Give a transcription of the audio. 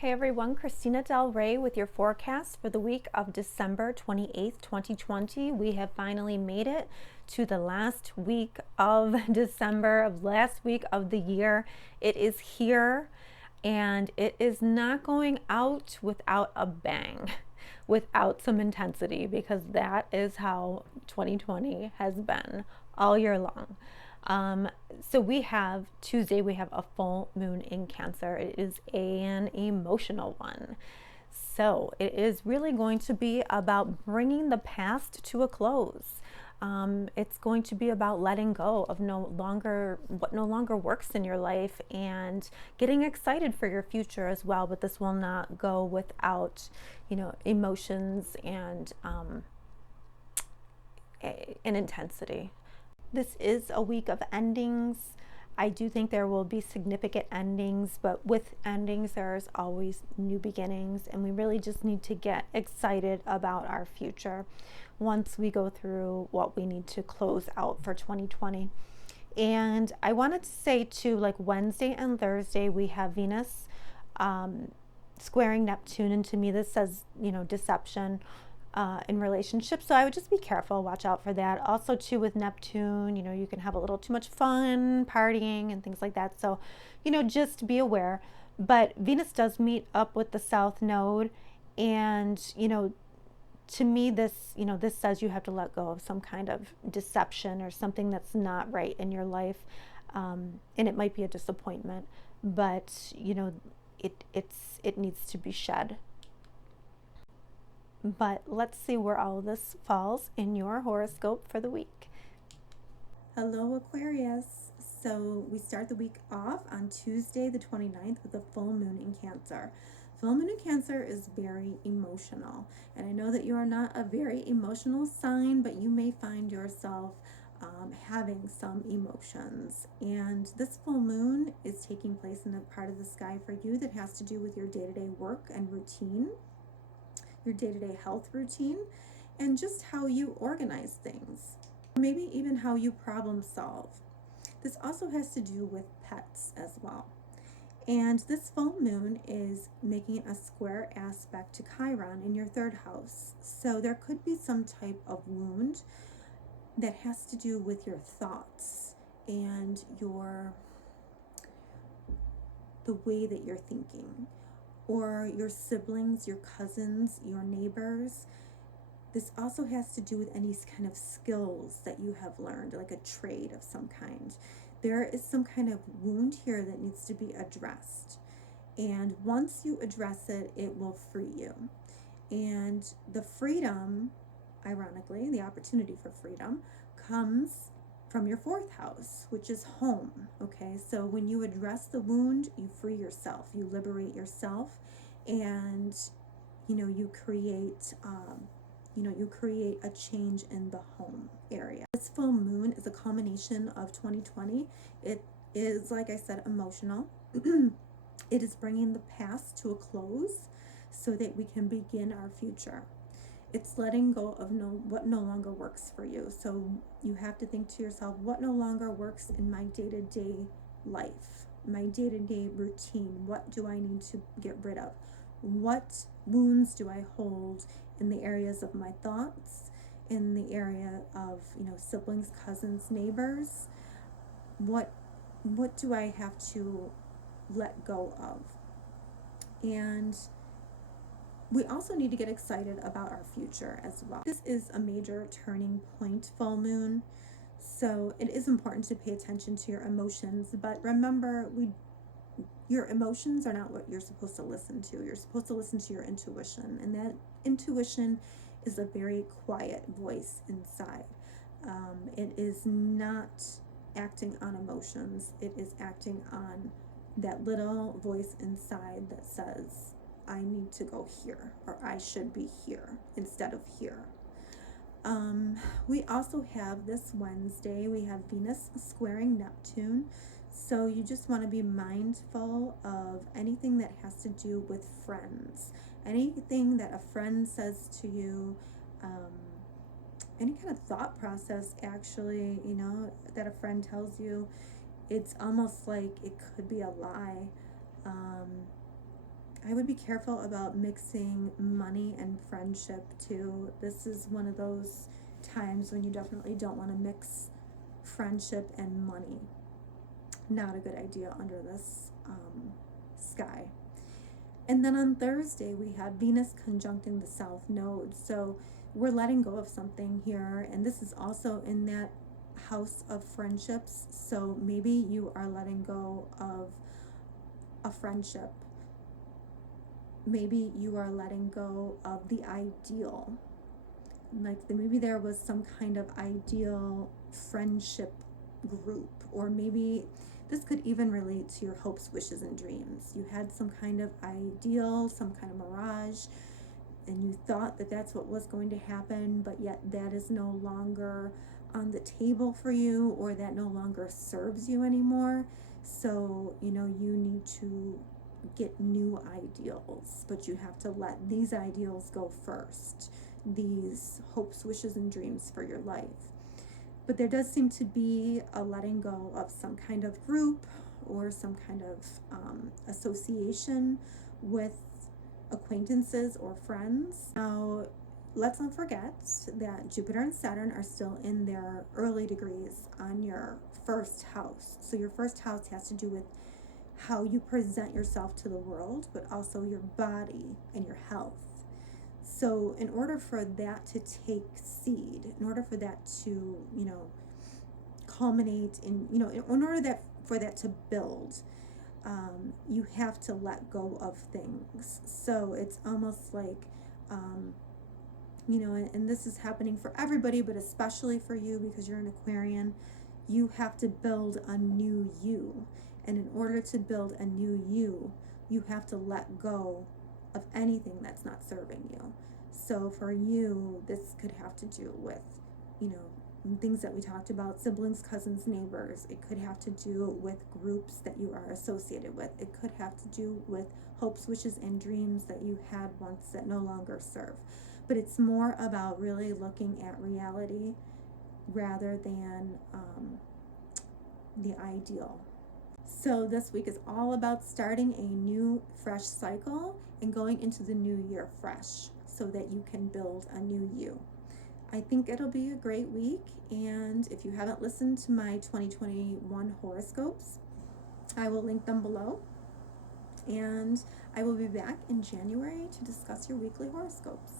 Hey everyone, Christina Del Rey with your forecast for the week of December 28th, 2020. We have finally made it to the last week of December, of last week of the year. It is here and it is not going out without a bang, without some intensity, because that is how 2020 has been all year long. So we have Tuesday, we have a full moon in Cancer. It is an emotional one. So it is really going to be about bringing the past to a close. It's going to be about letting go of what no longer works in your life and getting excited for your future as well. But this will not go without, emotions and an intensity. This is a week of endings. I do think there will be significant endings, but with endings, there's always new beginnings, and we really just need to get excited about our future once we go through what we need to close out for 2020. And I wanted to say too, like Wednesday and Thursday, we have Venus squaring Neptune, and to me, this says, deception. In relationships, so I would just be careful, watch out for that. Also too, with Neptune, you can have a little too much fun partying and things like that, so just be aware. But Venus does meet up with the South Node, and to me, this says you have to let go of some kind of deception or something that's not right in your life, and it might be a disappointment, but it needs to be shed. But let's see where all of this falls in your horoscope for the week. Hello, Aquarius. So we start the week off on Tuesday, the 29th, with a full moon in Cancer. Full moon in Cancer is very emotional. And I know that you are not a very emotional sign, but you may find yourself having some emotions. And this full moon is taking place in a part of the sky for you that has to do with your day-to-day work and routine, your day-to-day health routine, and just how you organize things, maybe even how you problem solve. This also has to do with pets as well. And this full moon is making a square aspect to Chiron in your third house. So there could be some type of wound that has to do with your thoughts and the way that you're thinking, or your siblings, your cousins, your neighbors. This also has to do with any kind of skills that you have learned, like a trade of some kind. There is some kind of wound here that needs to be addressed. And once you address it, it will free you. And the freedom, ironically, the opportunity for freedom, comes from your fourth house, which is home. Okay, so when you address the wound, you free yourself, you liberate yourself, and you create a change in the home area. This full moon is a culmination of 2020. It is, like I said, emotional. It is bringing the past to a close so that we can begin our future. It's letting go of what no longer works for you. So you have to think to yourself, what no longer works in my day-to-day life, my day-to-day routine? What do I need to get rid of? What wounds do I hold in the areas of my thoughts, in the area of siblings, cousins, neighbors? What do I have to let go of? And we also need to get excited about our future as well. This is a major turning point full moon, so it is important to pay attention to your emotions. But remember, your emotions are not what you're supposed to listen to. You're supposed to listen to your intuition, and that intuition is a very quiet voice inside. It is not acting on emotions. It is acting on that little voice inside that says, I need to go here, or I should be here instead of here. We also have this Wednesday, we have Venus squaring Neptune. So you just want to be mindful of anything that has to do with friends. Anything that a friend says to you, any kind of thought process actually, that a friend tells you, it's almost like it could be a lie. I would be careful about mixing money and friendship too. This is one of those times when you definitely don't want to mix friendship and money. Not a good idea under this sky. And then on Thursday, we have Venus conjuncting the South Node. So we're letting go of something here. And this is also in that house of friendships. So maybe you are letting go of a friendship. Maybe you are letting go of the ideal. Like maybe there was some kind of ideal friendship group, or maybe this could even relate to your hopes, wishes, and dreams. You had some kind of ideal, some kind of mirage, and you thought that that's what was going to happen, but yet that is no longer on the table for you, or that no longer serves you anymore. So, you need to get new ideals, but you have to let these ideals go first, these hopes, wishes, and dreams for your life. But there does seem to be a letting go of some kind of group or some kind of association with acquaintances or friends. Now, let's not forget that Jupiter and Saturn are still in their early degrees on your first house. So your first house has to do with how you present yourself to the world, but also your body and your health. So in order for that to take seed, in order for that to, culminate in, in order for that to build, you have to let go of things. So it's almost like, and this is happening for everybody, but especially for you because you're an Aquarian, you have to build a new you. And in order to build a new you, you have to let go of anything that's not serving you. So for you, this could have to do with, things that we talked about, siblings, cousins, neighbors. It could have to do with groups that you are associated with. It could have to do with hopes, wishes, and dreams that you had once that no longer serve. But it's more about really looking at reality rather than the ideal. So this week is all about starting a new, fresh cycle and going into the new year fresh so that you can build a new you. I think it'll be a great week, and if you haven't listened to my 2021 horoscopes, I will link them below, and I will be back in January to discuss your weekly horoscopes.